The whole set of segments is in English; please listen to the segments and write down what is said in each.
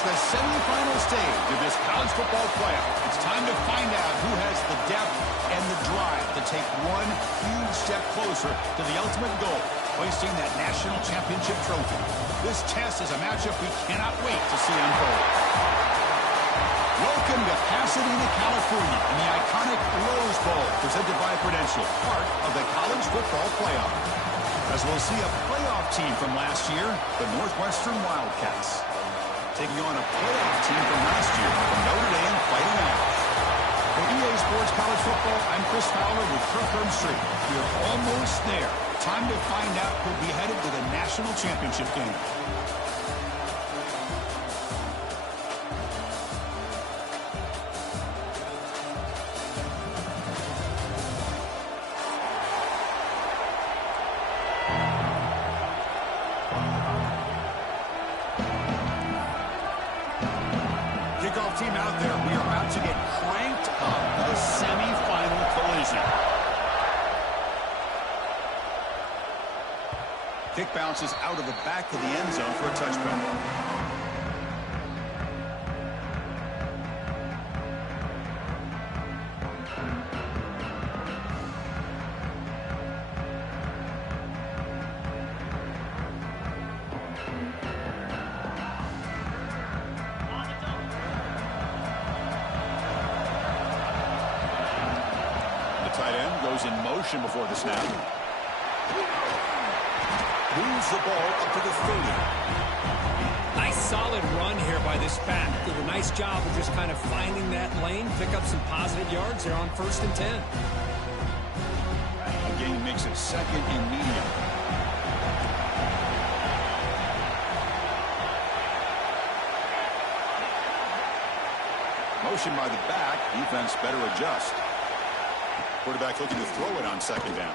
It's the semifinal stage of this college football playoff. It's time to find out who has the depth and the drive to take one huge step closer to the ultimate goal, hoisting that national championship trophy. This test is a matchup we cannot wait to see unfold. Welcome to Pasadena, California, in the iconic Rose Bowl, presented by Prudential, part of the college football playoff. As we'll see a playoff team from last year, the Northwestern Wildcats, taking on a playoff team from last year, the Notre Dame Fighting Irish. For EA Sports College Football, I'm Chris Fowler with Kirk Herbstreit. We're almost there. Time to find out who'll be headed to the national championship game. Kickoff team out there. We are about to get cranked up to the semi-final collision. Kick bounces out of the back of the end zone for a touchback. Tight end goes in motion before the snap. Moves the ball up to the 30. Nice solid run here by this back. Did a nice job of just kind of finding that lane, pick up some positive yards there on 1st and 10. A gain makes it 2nd and medium. Motion by the back. Defense better adjust. Quarterback looking to throw it on 2nd down.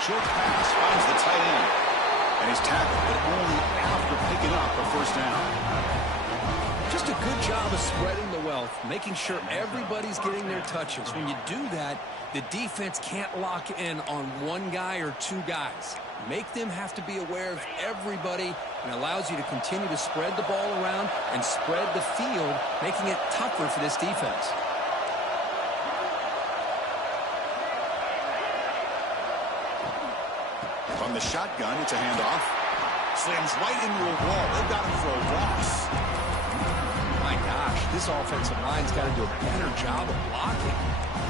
Short pass finds the tight end. And he's tackled, but only after picking up a 1st down. Just a good job of spreading the wealth, making sure everybody's getting their touches. When you do that, the defense can't lock in on one guy or two guys. Make them have to be aware of everybody, and allows you to continue to spread the ball around and spread the field, making it tougher for this defense. From the shotgun, it's a handoff. Slams right into a wall. They've got him for a loss. My gosh, this offensive line's got to do a better job of blocking.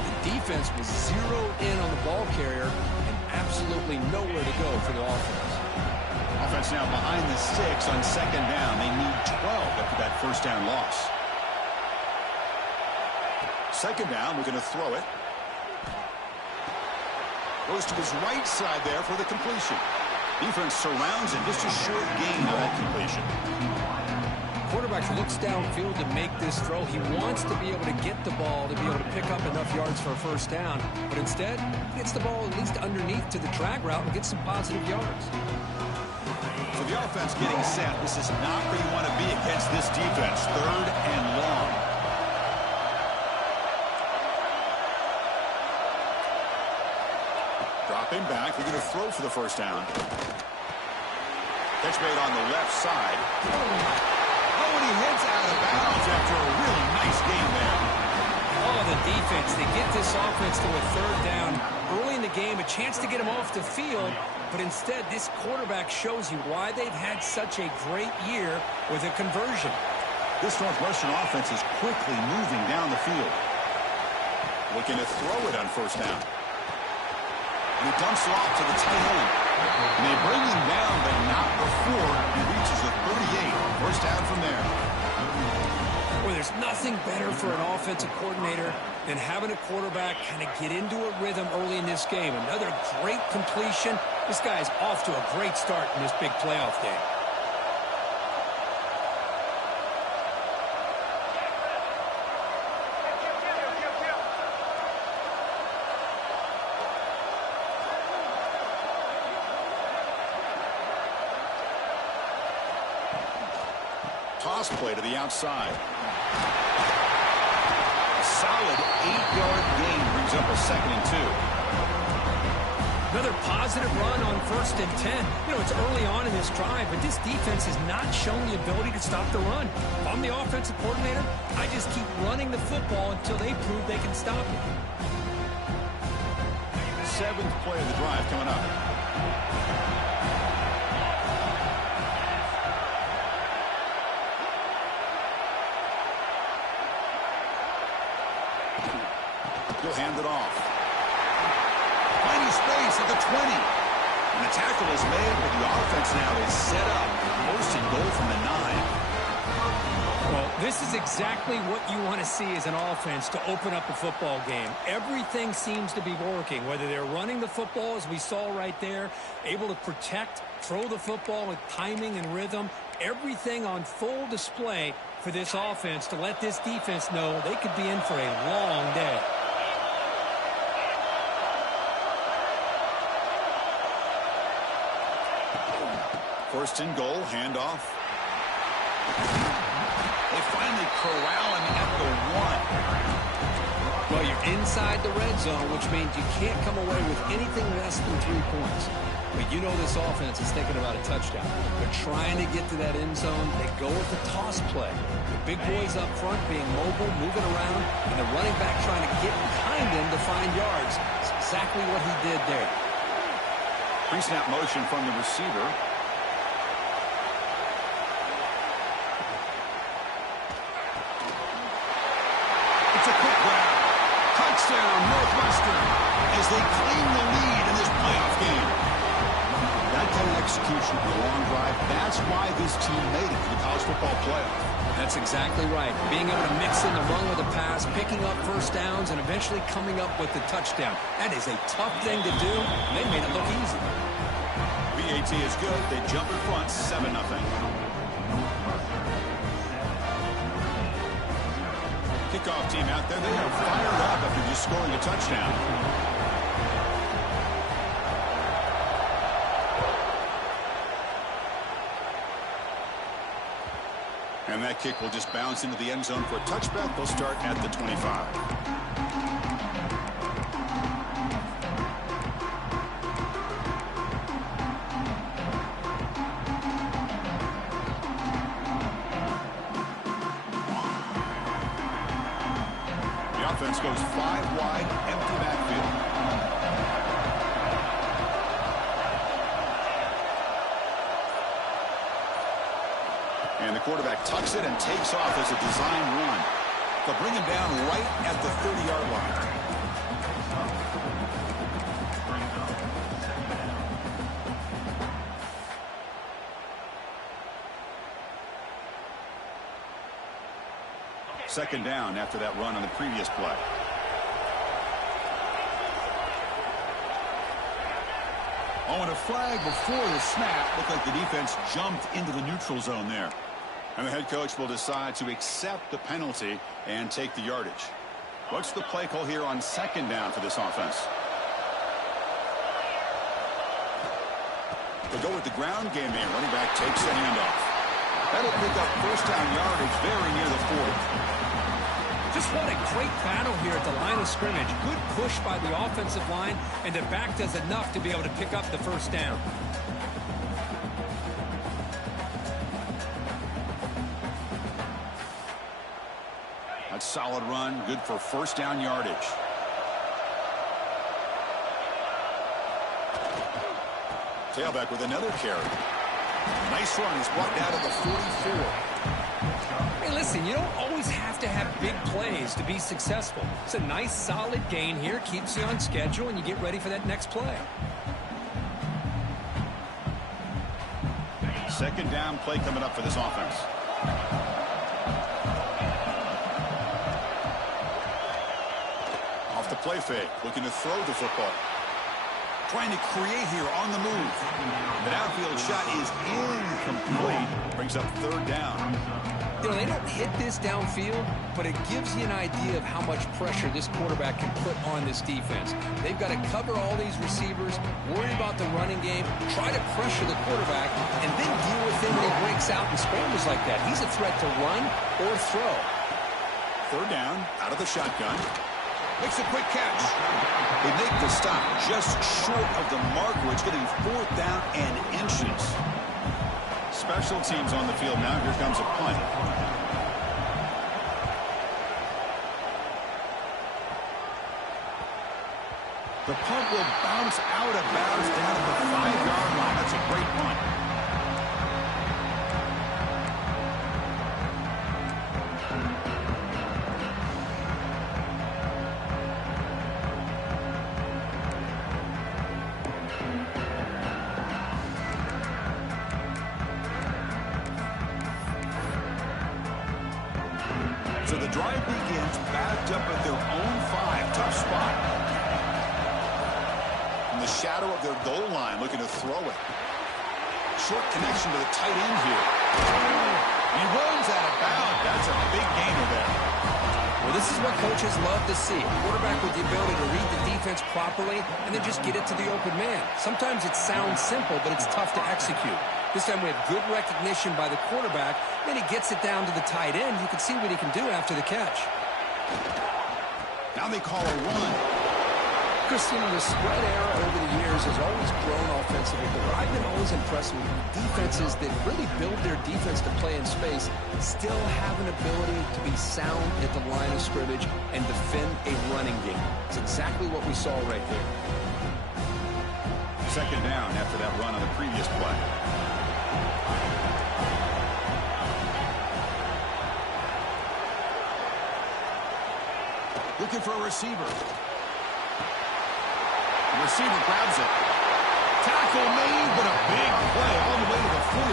The defense was zeroed in on the ball carrier and absolutely nowhere to go for the offense. Offense now behind the 6 on 2nd down. They need 12 after that 1st down loss. 2nd down, we're going to throw it. Goes to his right side there for the completion. Defense surrounds him. Just a short gain on that completion. Quarterback looks downfield to make this throw. He wants to be able to get the ball to be able to pick up enough yards for a 1st down. But instead, he gets the ball at least underneath to the drag route and gets some positive yards. So the offense getting set. This is not where you want to be against this defense. 3rd and long. Dropping back, they're going to throw for the 1st down. Catch made on the left side. Oh, and he heads out of bounds after a really nice game there. Oh, the defense, they get this offense to a 3rd down early in the game, a chance to get him off the field, but instead this quarterback shows you why they've had such a great year with a conversion. This Northwestern offense is quickly moving down the field. Looking to throw it on 1st down. And he dumps it off to the tight end. And they bring him down, but not before he reaches the 38. 1st down from there. Well, there's nothing better for an offensive coordinator than having a quarterback kind of get into a rhythm early in this game. Another great completion. This guy's off to a great start in this big playoff game. Toss play to the outside. A solid 8-yard gain brings up a 2nd and 2. Another positive run on 1st and 10. You know, it's early on in this drive, but this defense has not shown the ability to stop the run. If I'm the offensive coordinator, I just keep running the football until they prove they can stop it. 7th play of the drive coming up. He'll hand it off. Finding space at the 20. And the tackle is made, but the offense now is set up. First and goal from the 9. Well, this is exactly what you want to see as an offense to open up a football game. Everything seems to be working, whether they're running the football, as we saw right there, able to protect, throw the football with timing and rhythm. Everything on full display for this offense to let this defense know they could be in for a long day. First and goal, handoff. They finally corral him at the 1. Well, you're inside the red zone, which means you can't come away with anything less than 3 points. But you know this offense is thinking about a touchdown. They're trying to get to that end zone. They go with the toss play. The big boys up front being mobile, moving around, and the running back trying to get behind him to find yards. It's exactly what he did there. Pre-snap motion from the receiver. It's a quick grab. Touchdown, Northwestern, as they claim the lead in this playoff game. That kind of execution for a long drive, that's why this team made it to the college football playoff. That's exactly right. Being able to mix in the run with the pass, picking up first downs, and eventually coming up with the touchdown. That is a tough thing to do. They made it look easy. BAT is good. They jump in front, 7-0. Kickoff team out there, they are fired up after just scoring a touchdown. And that kick will just bounce into the end zone for a touchback. They'll start at the 25. Offense goes 5 wide, empty backfield. And the quarterback tucks it and takes off as a design run. They'll bring him down right at the 30-yard line. Second down after that run on the previous play. Oh, and a flag before the snap. Looked like the defense jumped into the neutral zone there. And the head coach will decide to accept the penalty and take the yardage. What's the play call here on second down for this offense? They'll go with the ground game here. Running back takes the handoff. That'll pick up first down yardage very near the 40. Just what a great battle here at the line of scrimmage. Good push by the offensive line, and the back does enough to be able to pick up the first down. A solid run, good for first down yardage. Tailback with another carry. Nice run. He's brought down to the 44. Hey, listen, you don't always have to have big plays to be successful. It's a nice, solid gain here. Keeps you on schedule, and you get ready for that next play. Second down play coming up for this offense. Off the play fake, looking to throw the football. Trying to create here on the move. The downfield shot is incomplete. Brings up third down. You know, they don't hit this downfield, but it gives you an idea of how much pressure this quarterback can put on this defense. They've got to cover all these receivers, worry about the running game, try to pressure the quarterback, and then deal with him when he breaks out and scrambles like that. He's a threat to run or throw. Third down, out of the shotgun. Makes a quick catch. They make the stop just short of the mark, where it's getting 4th down and inches. Special teams on the field now. Here comes a punt. The punt will bounce out of bounds down at the 5-yard line. That's a great punt. So the drive begins backed up at their own 5. Tough spot. In the shadow of their goal line, looking to throw it. Short connection to the tight end here. He runs out of bounds. That's a big gainer there. Well, this is what coaches love to see. A quarterback with the ability to read the defense properly and then just get it to the open man. Sometimes it sounds simple, but it's tough to execute. This time we have good recognition by the quarterback. Then he gets it down to the tight end. You can see what he can do after the catch. Now they call a run. Christina, the spread era over the years has always grown offensively, but I've been always impressed with defenses that really build their defense to play in space, still have an ability to be sound at the line of scrimmage and defend a running game. It's exactly what we saw right there. 2nd down after that run on the previous play. Looking for a receiver. The receiver grabs it. Tackle made, but a big play all the way to the 48.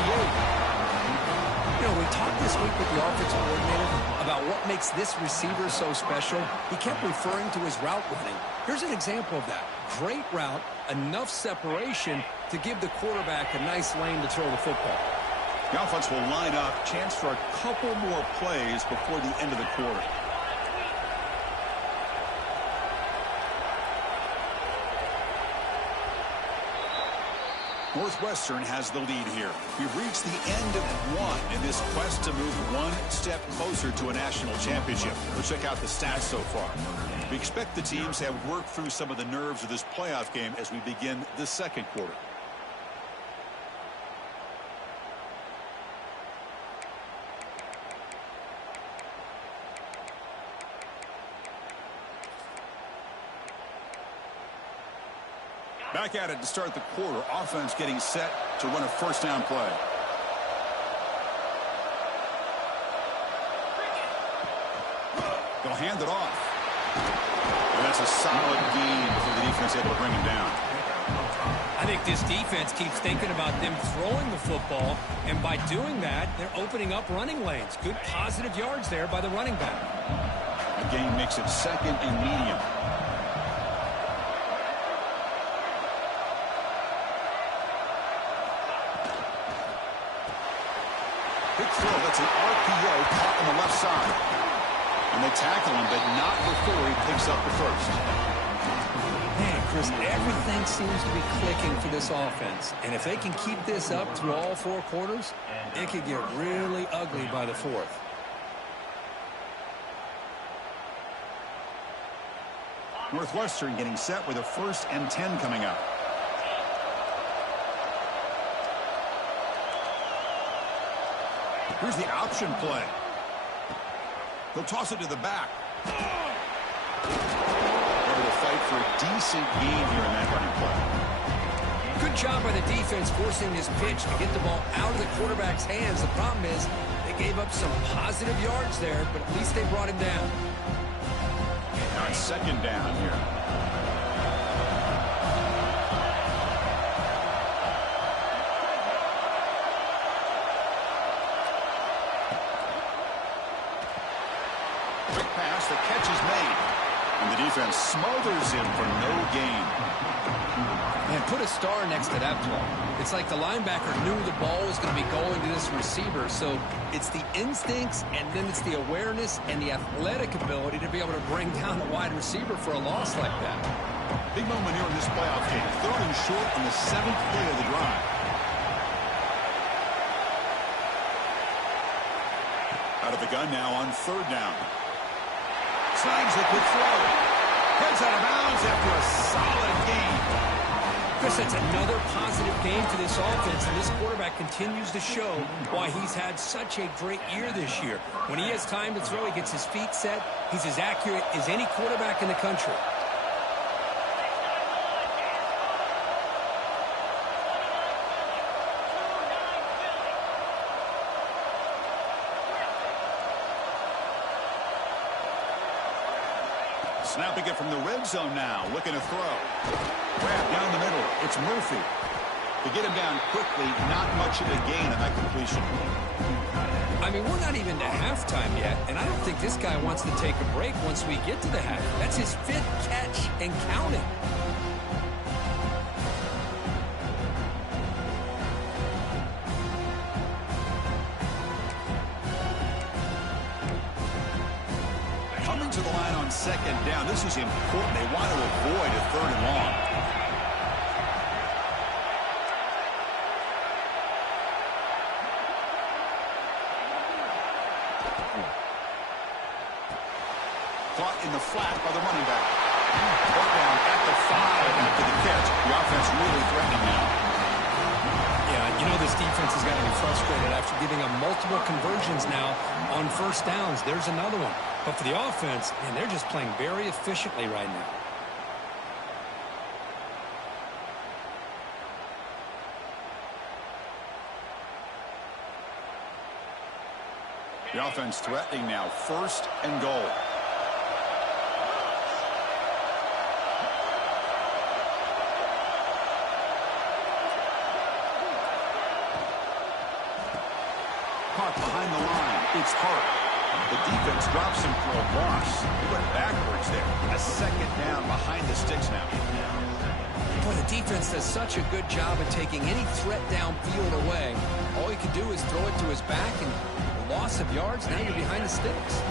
You know, we talked this week with the offensive coordinator about what makes this receiver so special. He kept referring to his route running. Here's an example of that. Great route, enough separation to give the quarterback a nice lane to throw the football. The offense will line up. Chance for a couple more plays before the end of the quarter. Northwestern has the lead here. We've reached the end of 1 in this quest to move 1 step closer to a national championship. Let's check out the stats so far. We expect the teams to have worked through some of the nerves of this playoff game as we begin the 2nd quarter. Back at it to start the quarter. Offense getting set to run a 1st down play. They'll hand it off. And that's a solid gain before the defense able to bring him down. I think this defense keeps thinking about them throwing the football, and by doing that, they're opening up running lanes. Good positive yards there by the running back. The gain makes it 2nd and medium. Big throw. That's an RPO caught on the left side. And they tackle him, but not before he picks up the 1st. Man, Chris, everything seems to be clicking for this offense. And if they can keep this up through all 4 quarters, it could get really ugly by the 4th. Northwestern getting set with a 1st and 10 coming up. Here's the option play. They'll toss it to the back. Able to fight for a decent gain here in that running play. Good job by the defense forcing this pitch to get the ball out of the quarterback's hands. The problem is they gave up some positive yards there, but at least they brought him down. Now it's 2nd down here. Quick pass, the catch is made. And the defense smothers him for no gain. Man, put a star next to that play. It's like the linebacker knew the ball was going to be going to this receiver. So it's the instincts, and then it's the awareness and the athletic ability to be able to bring down the wide receiver for a loss like that. Big moment here in this playoff game. 3rd and short on the 7th play of the drive. Out of the gun now on 3rd down. Slides a quick throw. Heads out of bounds after a solid gain. Chris, that's another positive game to this offense, and this quarterback continues to show why he's had such a great year this year. When he has time to throw, he gets his feet set. He's as accurate as any quarterback in the country. Snapping it from the red zone now, looking to throw. Grab down the middle. It's Murphy. To get him down quickly, not much of a gain on that completion. I mean, we're not even to halftime yet, and I don't think this guy wants to take a break once we get to the half. That's his 5th catch and counting. Coming to the line on 2nd down. This is important. They want to avoid a 3rd and long. Caught in the flat by the running back. Brought down at the 5 after the catch. The offense really threatening now. Yeah, you know this defense has got to be frustrated after giving up multiple conversions now on 1st downs. There's another one. But for the offense, man, they're just playing very efficiently right now. The offense threatening now. 1st and goal. Caught behind the line. It's Hart. The defense drops him for a loss. He went backwards there. A 2nd down behind the sticks now. Boy, the defense does such a good job of taking any threat downfield away. All he can do is throw it to his back, and a loss of yards, now you're behind the sticks.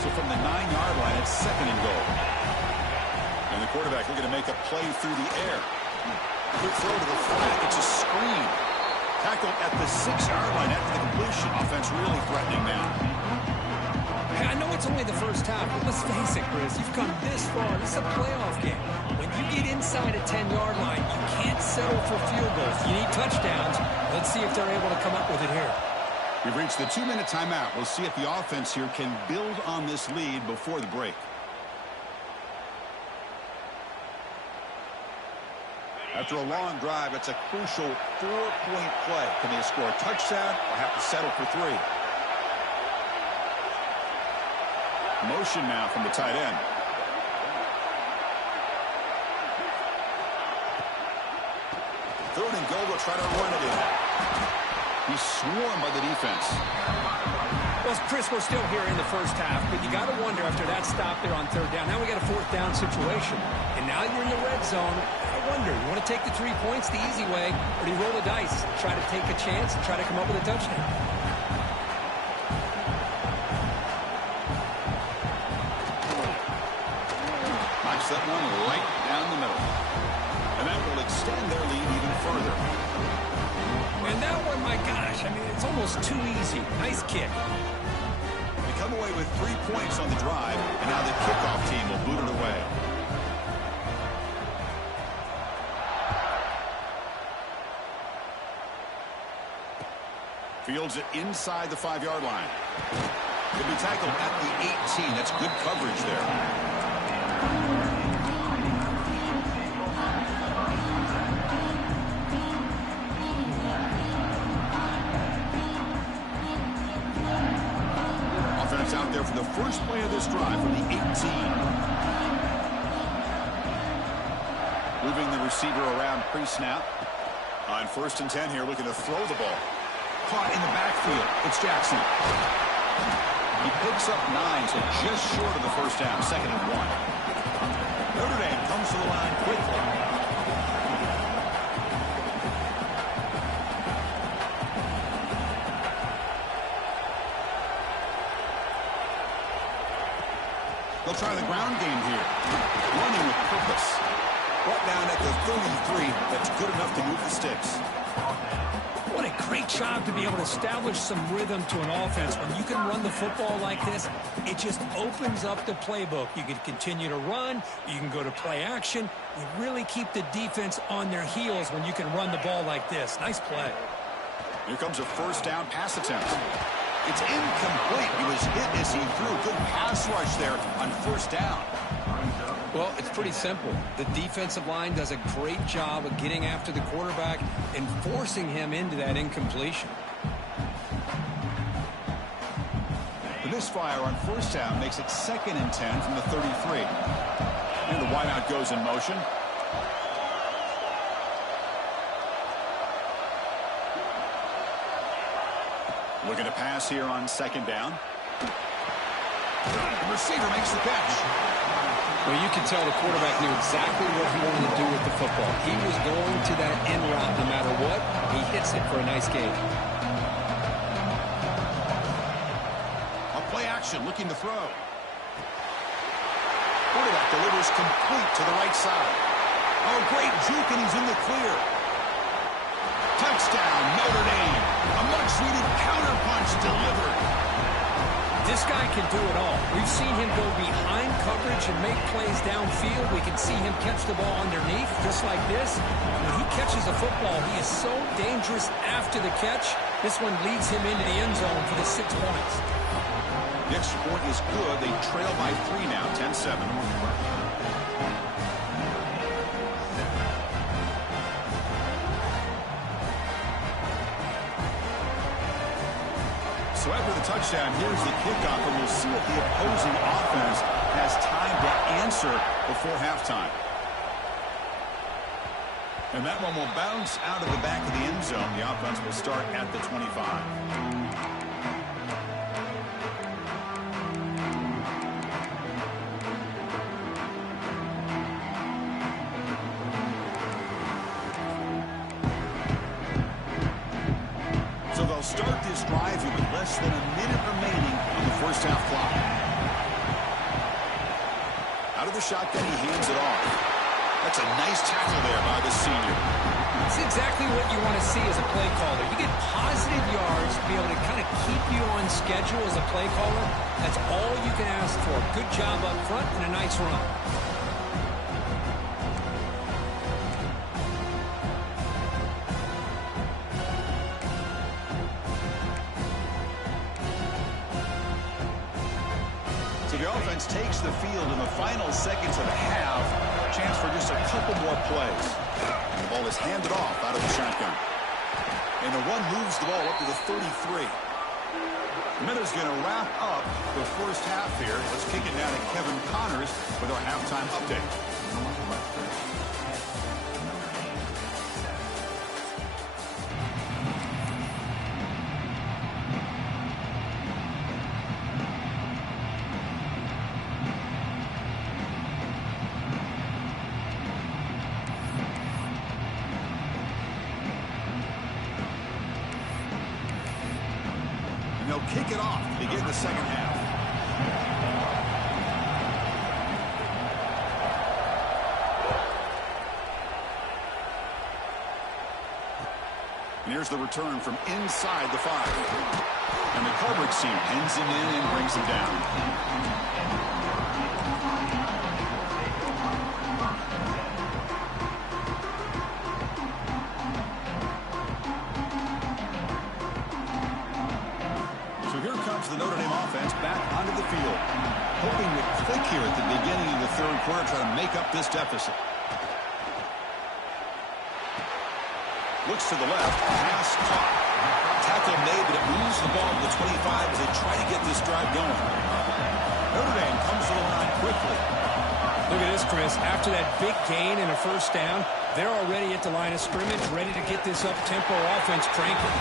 So from the 9-yard line, it's 2nd and goal. And the quarterback looking to make a play through the air. Quick throw to the flat. It's a screen. Tackled at the 6-yard line after the completion. Offense really threatening now. Hey, I know it's only the 1st half, but let's face it, Chris. You've come this far. This is a playoff game. When you get inside a 10-yard line, you can't settle for field goals. You need touchdowns. Let's see if they're able to come up with it here. We've reached the 2-minute timeout. We'll see if the offense here can build on this lead before the break. After a long drive, it's a crucial 4-point play. Can they score a touchdown or have to settle for 3? Motion now from the tight end. Third and goal, they'll try to run it in. He's swarmed by the defense. Well, Chris, we're still here in the 1st half, but you got to wonder after that stop there on 3rd down. Now we got a 4th down situation, and now you're in the red zone. I wonder, you want to take the 3 points the easy way, or do you roll the dice, try to take a chance, and try to come up with a touchdown? Knocks that one right down the middle, and that will extend their lead even further. And that one, my gosh, I mean, it's almost too easy. Nice kick. They come away with 3 points on the drive, and now the kickoff team will boot it away. Fields it inside the 5-yard line. He'll be tackled at the 18. That's good coverage there. Offense out there for the first play of this drive from the 18. Moving the receiver around pre-snap. On 1st and 10 here, looking to throw the ball. Caught in the backfield. It's Jackson. He picks up 9, so just short of the 1st down. 2nd and 1. Notre Dame comes to the line quickly. They'll try the ground game here. Running with purpose. Brought down at the 33. That's good enough to move the sticks. What a great job to be able to establish some rhythm to an offense. When you can run the football like this, it just opens up the playbook. You can continue to run. You can go to play action. You really keep the defense on their heels when you can run the ball like this. Nice play. Here comes a first down pass attempt. It's incomplete. He was hit as he threw. Good pass rush there on first down. Well, it's pretty simple. The defensive line does a great job of getting after the quarterback and forcing him into that incompletion. The misfire on first down makes it 2nd and 10 from the 33. And the wideout goes in motion. Looking to pass here on 2nd down. The receiver makes the catch. Well, you can tell the quarterback knew exactly what he wanted to do with the football. He was going to that in route no matter what. He hits it for a nice gain. On play action, looking to throw. Quarterback delivers complete to the right side. Oh, great juke, and he's in the clear. Touchdown, Notre Dame. A much-needed counterpunch delivered. This guy can do it all. We've seen him go behind coverage and make plays downfield. We can see him catch the ball underneath, just like this. When he catches a football, he is so dangerous after the catch. This one leads him into the end zone for the 6 points. The extra point is good. They trail by 3 now, 10-7. So after the touchdown, here's the kickoff, and we'll see if the opposing offense has time to answer before halftime. And that one will bounce out of the back of the end zone. The offense will start at the 25. Start this drive here with less than a minute remaining on the first half clock. Out of the shotgun, he hands it off. That's a nice tackle there by the senior. It's exactly what you want to see as a play caller. You get positive yards to be able to kind of keep you on schedule as a play caller. That's all you can ask for. Good job up front and a nice run. The offense takes the field in the final seconds of the half. Chance for just a couple more plays. And the ball is handed off out of the shotgun. And the run moves the ball up to the 33. The Minutes going to wrap up the first half here. Let's kick it down to Kevin Connors with our halftime update. They'll kick it off to begin the second half. And here's the return from inside the 5. And the coverage team pins him in and brings him down. The Notre Dame offense back onto the field, hoping to click here at the beginning of the third quarter, try to make up this deficit. Looks to the left, pass caught. Tackle made, but it moves the ball to the 25 as they try to get this drive going. Notre Dame comes to the line quickly. Look at this, Chris. After that big gain and a first down, they're already at the line of scrimmage, ready to get this up-tempo offense cranking.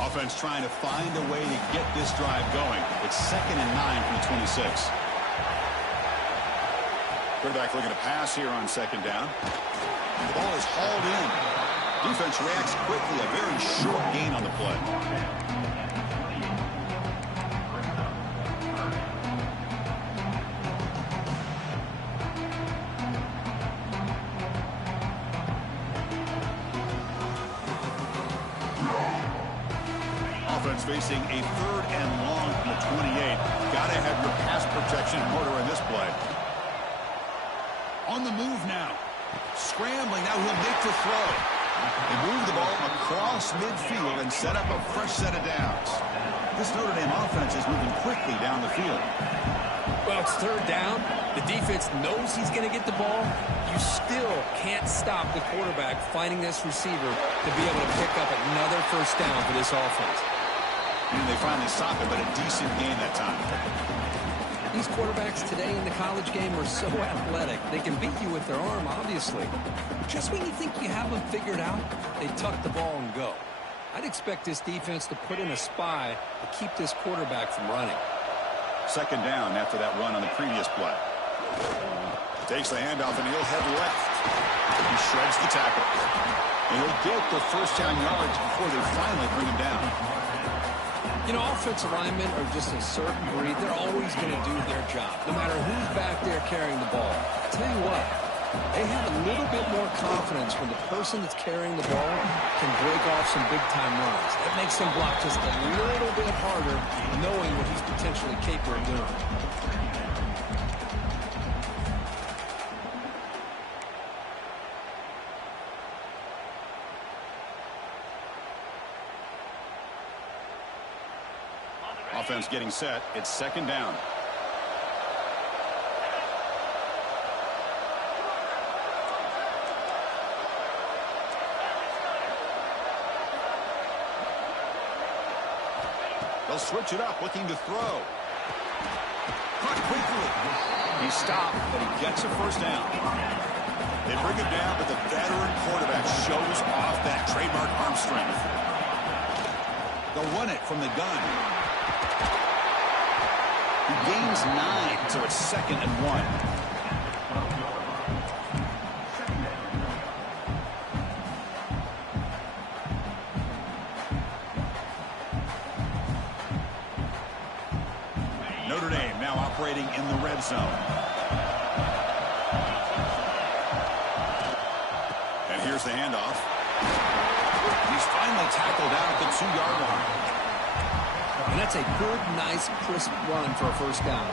Offense trying to find a way to get this drive going. It's 2nd and 9 from the 26. Quarterback looking to pass here on 2nd down. The ball is hauled in. Defense reacts quickly. A very short gain on the play. Offense facing a 3rd and long from the 28. Got to have your pass protection in order in this play. On the move now. Scrambling. Now he'll make the throw. They move the ball across midfield and set up a fresh set of downs. This Notre Dame offense is moving quickly down the field. Well, it's 3rd down. The defense knows he's going to get the ball. You still can't stop the quarterback finding this receiver to be able to pick up another 1st down for this offense. And they finally stop it, but a decent gain that time. These quarterbacks today in the college game are so athletic. They can beat you with their arm, obviously. Just when you think you have them figured out, they tuck the ball and go. I'd expect this defense to put in a spy to keep this quarterback from running. 2nd down after that run on the previous play. Takes the handoff and he'll head left. He shreds the tackle. And he'll get the 1st down yards before they finally bring him down. You know, offensive linemen are just a certain breed. They're always going to do their job, no matter who's back there carrying the ball. I tell you what, they have a little bit more confidence when the person that's carrying the ball can break off some big-time runs. That makes them block just a little bit harder, knowing what he's potentially capable of doing. Offense getting set. It's 2nd down. They'll switch it up, looking to throw. Caught quickly. He stopped, but he gets a 1st down. They bring him down, but the veteran quarterback shows off that trademark arm strength. They'll run it from the gun. He gains 9, so it's 2nd and 1. Notre Dame now operating in the red zone. And here's the handoff. He's finally tackled out at the 2-yard line. And that's a good, nice, crisp run for a 1st down.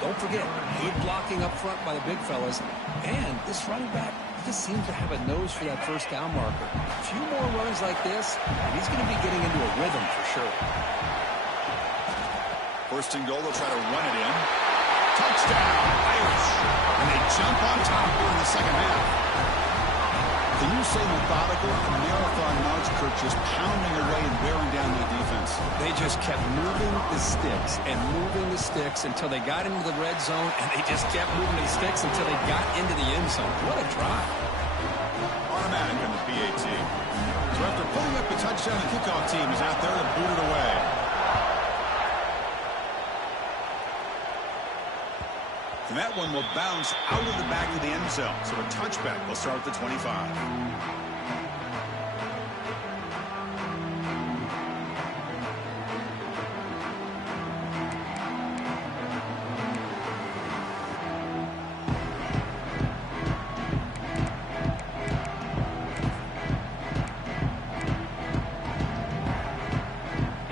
Don't forget, good blocking up front by the big fellas. And this running back just seems to have a nose for that 1st down marker. A few more runs like this, and he's going to be getting into a rhythm for sure. 1st and goal, they'll try to run it in. Touchdown, Irish. And they jump on top here in the 2nd half. Can you say methodical? A marathon march, Kurt, just pounding away and wearing down their defense. They just kept moving the sticks and moving the sticks until they got into the red zone, and they just kept moving the sticks until they got into the end zone. What a drive. Automatic on the PAT. So after pulling up the touchdown, the kickoff team is out there to boot it away. And that one will bounce out of the back of the end zone. So a touchback will start at the 25.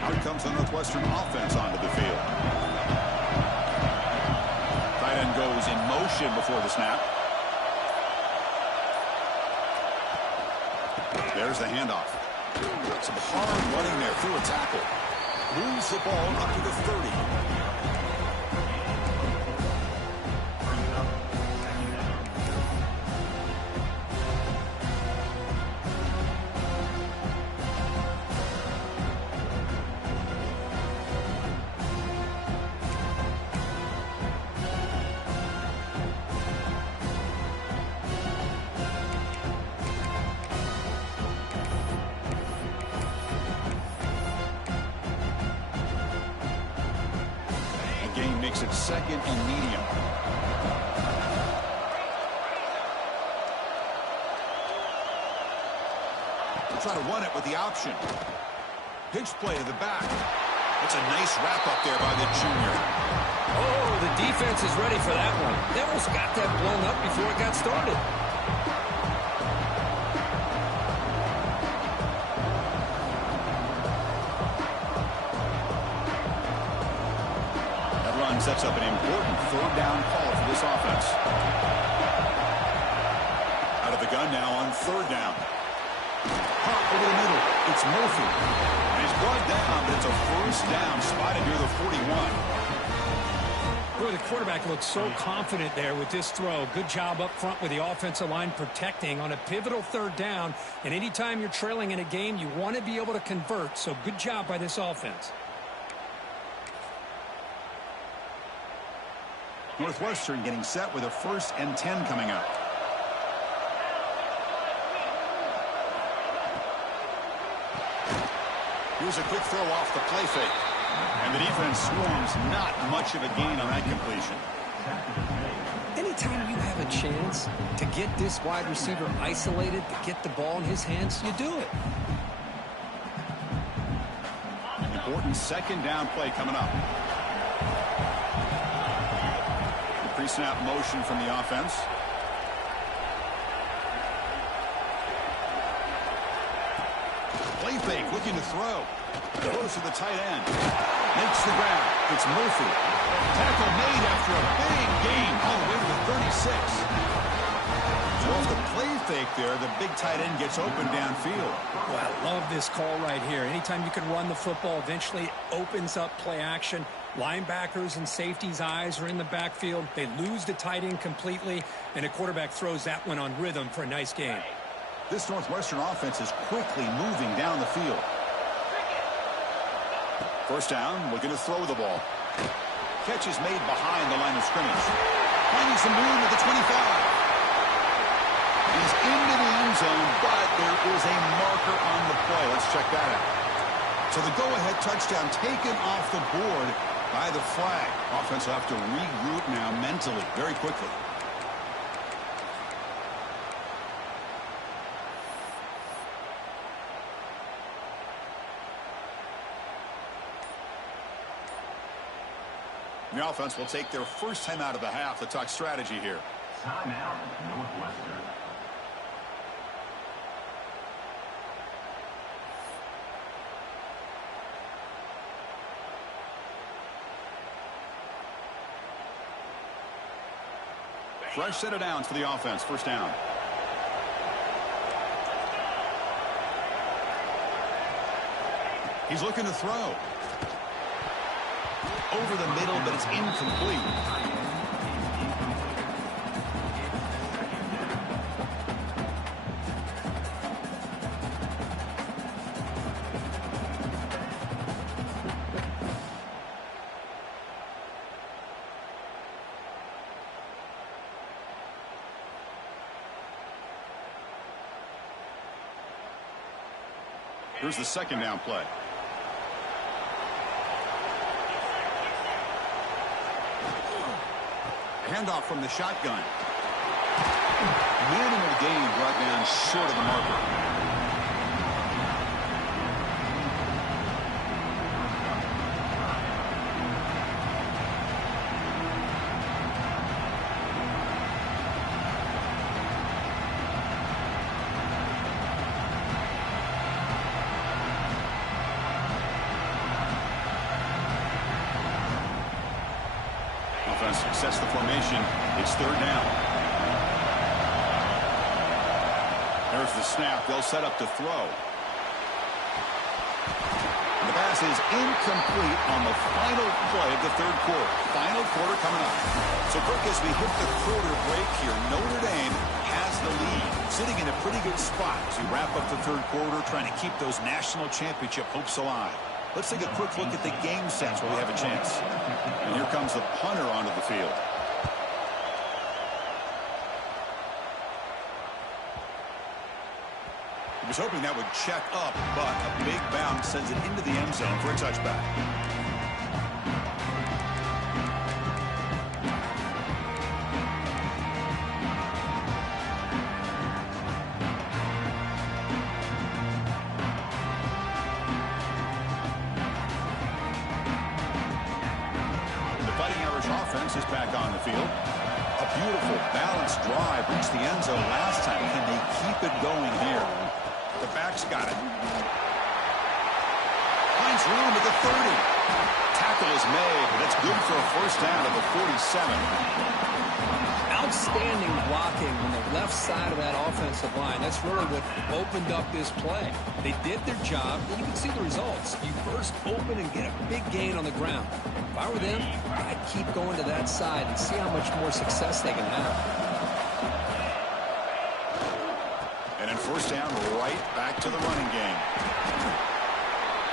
Out comes the Northwestern offense onto the field. Goes in motion before the snap. There's the handoff. Some hard running there through a tackle. Moves the ball up to the 30. Makes it 2nd and medium. They'll try to run it with the option. Pitch play to the back. That's a nice wrap up there by the junior. Oh, the defense is ready for that one. They almost got that blown up before it got started. That run sets up an important third down call for this offense. Out of the gun now on third down. Hot over the middle. It's Murphy. And he's brought down, but it's a first down spotted near the 41. Boy, the quarterback looks so confident there with this throw. Good job up front with the offensive line protecting on a pivotal third down. And anytime you're trailing in a game, you want to be able to convert. So good job by this offense. Northwestern getting set with a 1st and 10 coming up. Here's a quick throw off the play fake. And the defense swarms, not much of a gain on that completion. Anytime you have a chance to get this wide receiver isolated, to get the ball in his hands, you do it. Important 2nd down play coming up. The pre-snap motion from the offense. Play fake, looking to throw. Goes to the tight end. Makes the grab. It's Murphy. Tackle made after a big gain all the way to the 36. So off the play fake there, the big tight end gets open downfield. Well, I love this call right here. Anytime you can run the football, eventually it opens up play action. Linebackers and safeties' eyes are in the backfield. They lose the tight end completely, and a quarterback throws that one on rhythm for a nice game. This Northwestern offense is quickly moving down the field. First down, looking to throw the ball. Catch is made behind the line of scrimmage. Finding some room at the 25. He's into the end zone, but there is a marker on the play. Let's check that out. So the go-ahead touchdown taken off the board by the flag. Offense will have to regroup now mentally very quickly. The offense will take their first time out of the half to talk strategy here. Timeout, Northwestern. Fresh set of downs for the offense. First down. He's looking to throw. Over the middle, but it's incomplete. Here's the 2nd down play. Handoff from the shotgun. Minimal gain brought down short of the marker. Offense sets the formation. It's 3rd down. There's the snap. They'll set up to throw. The pass is incomplete on the final play of the 3rd quarter. Final quarter coming up. So, Brooke, as we hit the quarter break here, Notre Dame has the lead, sitting in a pretty good spot to wrap up the 3rd quarter, trying to keep those national championship hopes alive. Let's take a quick look at the game sense while we have a chance. And here comes the punter onto the field. He was hoping that would check up, but a big bounce sends it into the end zone for a touchback. field. A beautiful, balanced drive reached the end zone last time. Can they keep it going here? The back's got it. Finds room at the 30. Tackle is made, but it's good for a first down at the 47. Outstanding blocking on the left side of that offensive line. That's really what opened up this play. They did their job, and you can see the results. You first open and get a big gain on the ground. If I were them, I'd keep going to that side and see how much more success they can have. And then first down, right back to the running game.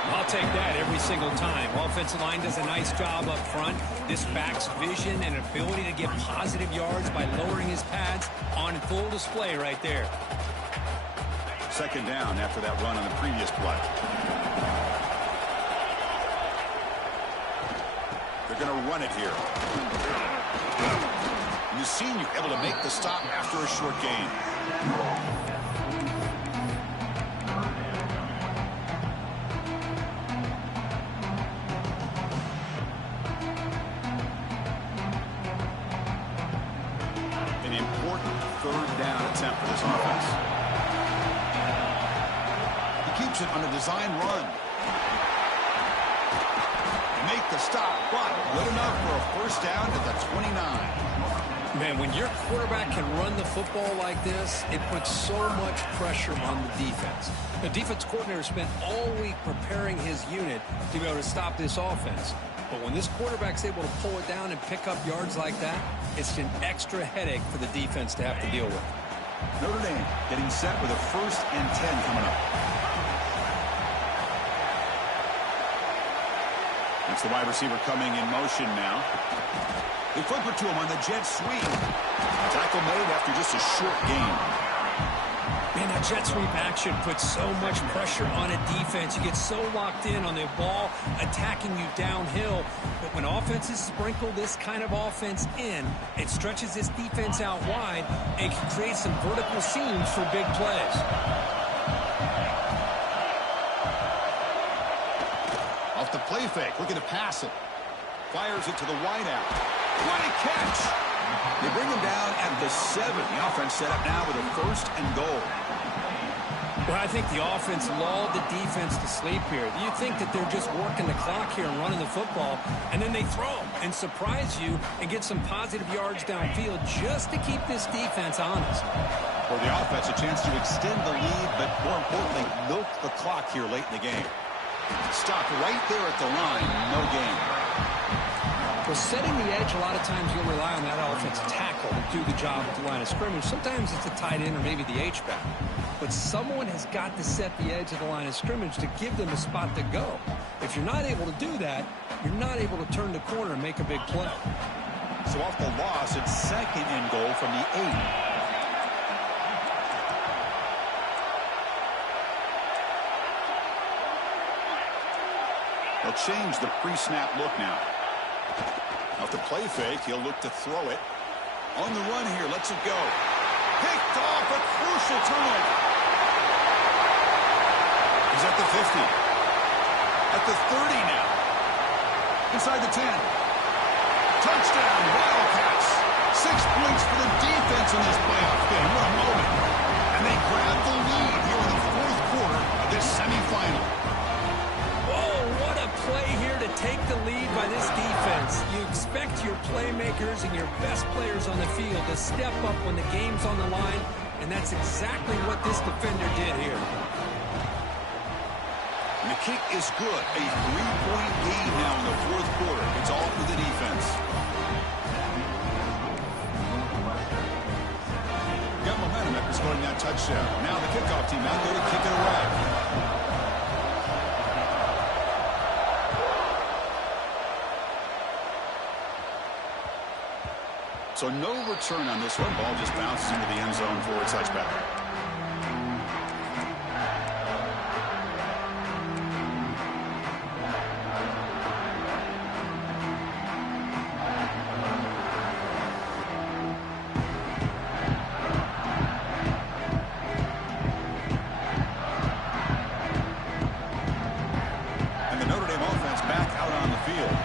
I'll take that every single time. Offensive line does a nice job up front. This back's vision and ability to get positive yards by lowering his pads on full display right there. Second down after that run on the previous play. They're going to run it here. And the senior able to make the stop after a short gain. On a design run. They make the stop, but good enough for a first down at the 29. Man, when your quarterback can run the football like this, it puts so much pressure on the defense. The defense coordinator spent all week preparing his unit to be able to stop this offense. But when this quarterback's able to pull it down and pick up yards like that, it's an extra headache for the defense to have to deal with. Notre Dame getting set with a 1st and 10 coming up. That's the wide receiver coming in motion now. They flip it to him on the jet sweep. Tackle made after just a short gain. Man, that jet sweep action puts so much pressure on a defense. You get so locked in on the ball attacking you downhill. But when offenses sprinkle this kind of offense in, it stretches this defense out wide and can create some vertical seams for big plays. Off the play fake, looking to pass it. Fires it to the wideout. What a catch! They bring him down at the 7. The offense set up now with a 1st and goal. Well, I think the offense lulled the defense to sleep here. You think that they're just working the clock here and running the football, and then they throw and surprise you and get some positive yards downfield just to keep this defense honest. For the offense, a chance to extend the lead, but more importantly, milk the clock here late in the game. Stop right there at the line, no gain. Well, setting the edge, a lot of times you'll rely on that offensive tackle to do the job at the line of scrimmage. Sometimes it's a tight end or maybe the H-back. But someone has got to set the edge of the line of scrimmage to give them a spot to go. If you're not able to do that, you're not able to turn the corner and make a big play. So off the loss, it's 2nd and goal from the 8. They'll change the pre-snap look now. Off the play fake, he'll look to throw it. On the run here, lets it go. Picked off, a crucial turnover. He's at the 50. At the 30 now. Inside the 10. Touchdown, Wildcats. 6 points for the defense in this playoff game. What a moment. And they grab the lead here in the 4th quarter of this semifinal. Play here to take the lead by this defense. You expect your playmakers and your best players on the field to step up when the game's on the line, and that's exactly what this defender did here. And the kick is good. A 3-point lead now in the 4th quarter. It's all for the defense. Got momentum after scoring that touchdown. Now the kickoff team out there to kick it away. So no return on this one. Ball just bounces into the end zone for a touchback. And the Notre Dame offense back out on the field.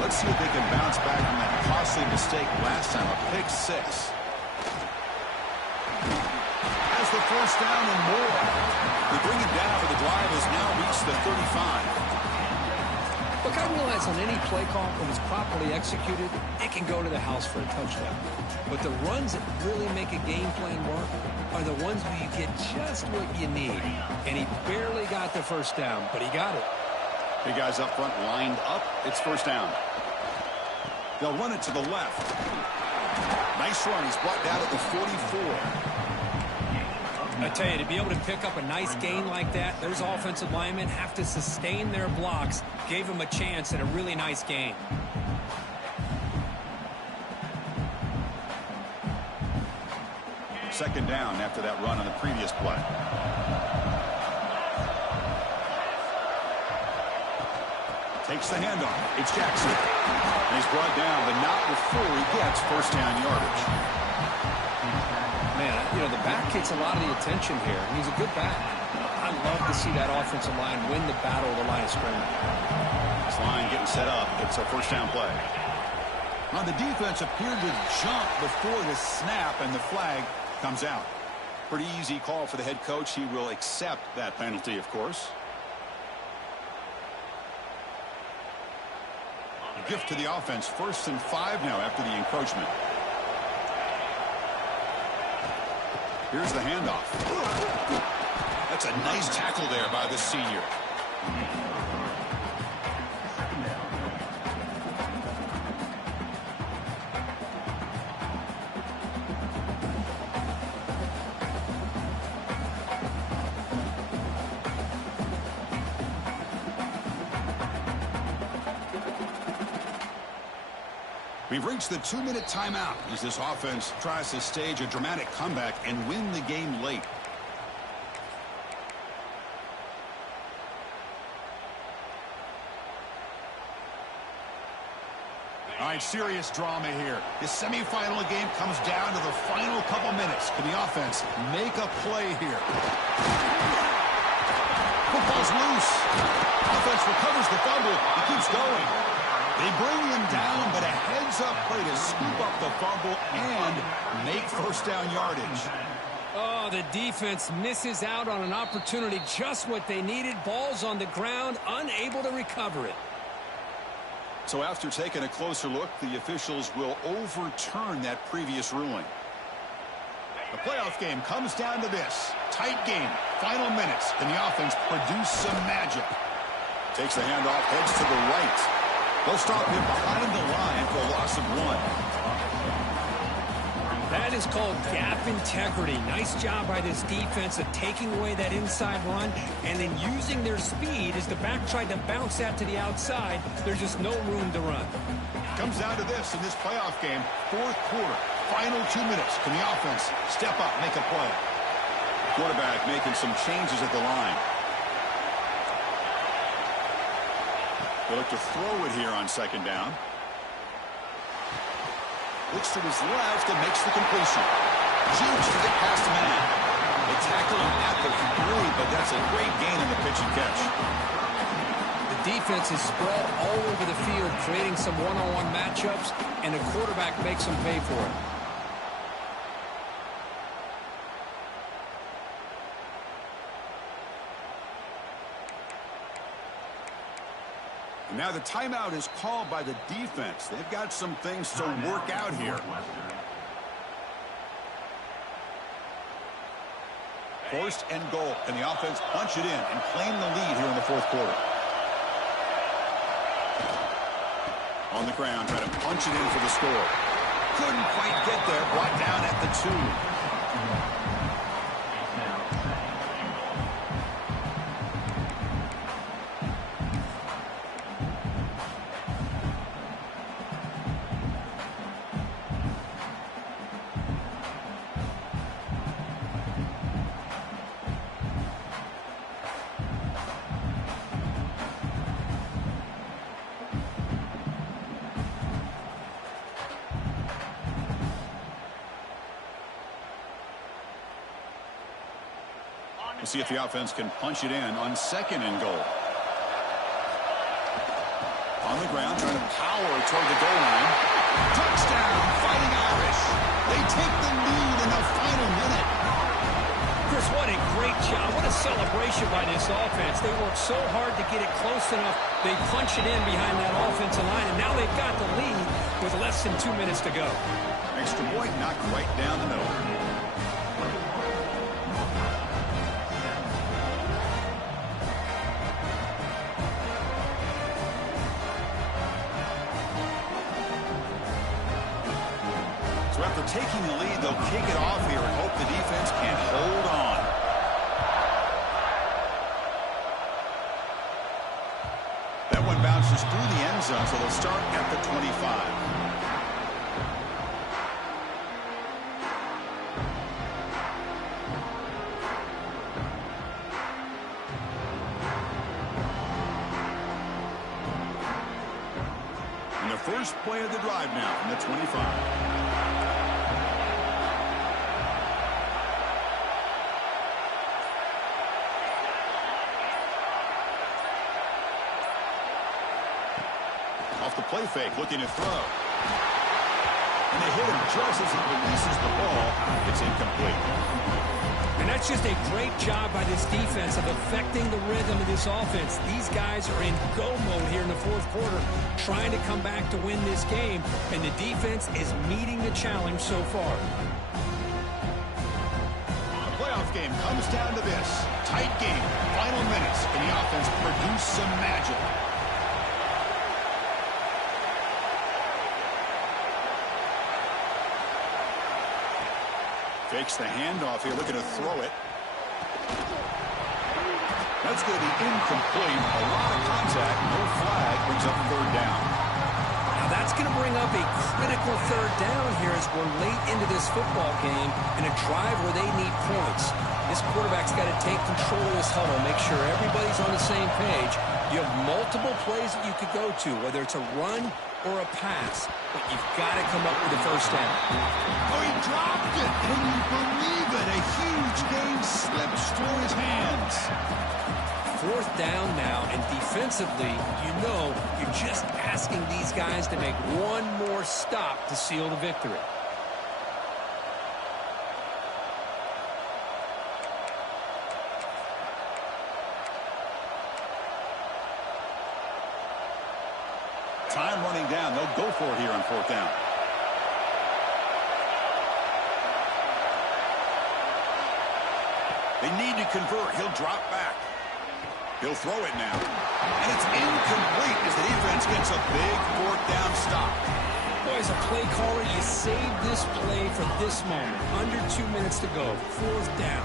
Let's see if they can bounce back from that costly mistake the first down and more. They bring him down, but the drive has now reached the 35. Look, I realize on any play call, when it's properly executed, it can go to the house for a touchdown. But the runs that really make a game plan work are the ones where you get just what you need. And he barely got the first down, but he got it. The guys up front lined up. It's first down. They'll run it to the left. Nice run. He's brought down at the 44. I tell you, to be able to pick up a nice gain like that, those offensive linemen have to sustain their blocks. Gave him a chance at a really nice gain. Second down after that run on the previous play. Takes the handoff. It's Jackson. And he's brought down, but not before he gets first down yardage. Man, you know, the back gets a lot of the attention here. He's a good back. I love to see that offensive line win the battle of the line of scrimmage. This line getting set up. It's a first down play. Now, the defense appeared to jump before the snap, and the flag comes out. Pretty easy call for the head coach. He will accept that penalty, of course. Gift to the offense. 1st and 5 now after the encroachment. Here's the handoff. That's a nice tackle there by the senior. We've reached the 2-minute timeout as this offense tries to stage a dramatic comeback and win the game late. All right, serious drama here. The semifinal game comes down to the final couple minutes. Can the offense make a play here? Football's loose. Offense recovers the fumble. He keeps going. They bring him down, but a heads-up play to scoop up the fumble and make first down yardage. Oh, the defense misses out on an opportunity, just what they needed. Ball's on the ground, unable to recover it. So after taking a closer look, the officials will overturn that previous ruling. The playoff game comes down to this. Tight game, final minutes. Can the offense produce some magic? Takes the handoff, heads to the right. They'll stop him behind the line for a loss of 1. That is called gap integrity. Nice job by this defense of taking away that inside run and then using their speed as the back tried to bounce that to the outside. There's just no room to run. Comes down to this in this playoff game. 4th quarter, final 2 minutes. Can the offense step up, make a play? Quarterback making some changes at the line. They look to throw it here on second down. Looks to his left and makes the completion. Jukes to get past the man. They tackle him at the 3, but that's a great gain in the pitch and catch. The defense is spread all over the field, creating some one-on-one matchups, and the quarterback makes them pay for it. Now the timeout is called by the defense. They've got some things to work out here. 1st and goal. Can the offense punch it in and claim the lead here in the 4th quarter? On the ground, trying to punch it in for the score. Couldn't quite get there. Brought down at the 2. We'll see if the offense can punch it in on 2nd and goal. On the ground, trying to power toward the goal line. Touchdown, Fighting Irish. They take the lead in the final minute. great job. What a celebration by this offense. They worked so hard to get it close enough. They punch it in behind that offensive line, and now they've got the lead with less than 2 minutes to go. Extra point knocked right down the middle. So after taking the lead, they'll kick it off here and hope the defense can hold on. That one bounces through the end zone, so they'll start at the 25. And the first play of the drive now from the 25. Off the play fake, looking to throw. And they hit him just as he releases the ball. It's incomplete. And that's just a great job by this defense of affecting the rhythm of this offense. These guys are in go mode here in the fourth quarter, trying to come back to win this game, and the defense is meeting the challenge so far. The playoff game comes down to this. Tight game, final minutes, and the offense produced some magic. Fakes the handoff here, looking to throw it. That's going to be incomplete. A lot of contact, no flag, brings up third down. Now that's going to bring up a critical third down here as we're late into this football game in a drive where they need points. This quarterback's got to take control of this huddle, make sure everybody's on the same page. You have multiple plays that you could go to, whether it's a run or a pass, but you've got to come up with a first down. Oh, he dropped it. Can you believe it? A huge game slips through his hands. Fourth down now, and defensively, you know you're just asking these guys to make one more stop to seal the victory. Time running down. They'll go for it here on fourth down. They need to convert. He'll drop back. He'll throw it now. And it's incomplete as the defense gets a big fourth down stop. Boy, as a play caller, you save this play for this moment. Under 2 minutes to go. Fourth down.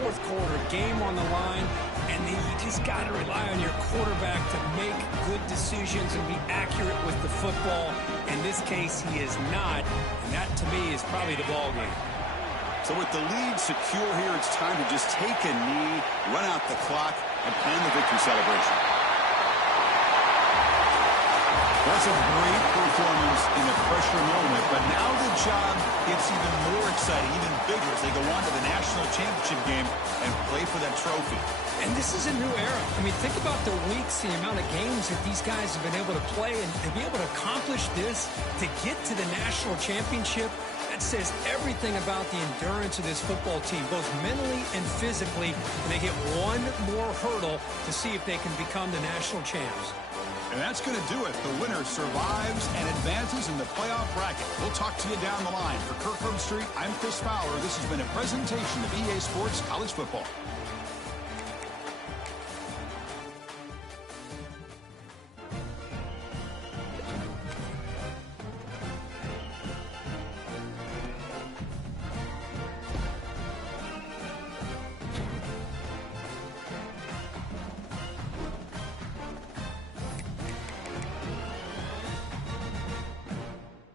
Fourth quarter. Game on the line. And then you just got to rely on your quarterback to make good decisions and be accurate with the football. In this case, he is not. And that, to me, is probably the ball game. So with the lead secure here, it's time to just take a knee, run out the clock, and plan the victory celebration. That's a great performance in a pressure moment, but now the job gets even more exciting, even bigger as they go on to the national championship game and play for that trophy. And this is a new era. I mean, think about the weeks, the amount of games that these guys have been able to play, and to be able to accomplish this, to get to the national championship, that says everything about the endurance of this football team, both mentally and physically, and they get one more hurdle to see if they can become the national champs. And that's going to do it. The winner survives and advances in the playoff bracket. We'll talk to you down the line. For Kirk Herbstreit, I'm Chris Fowler. This has been a presentation of EA Sports College Football.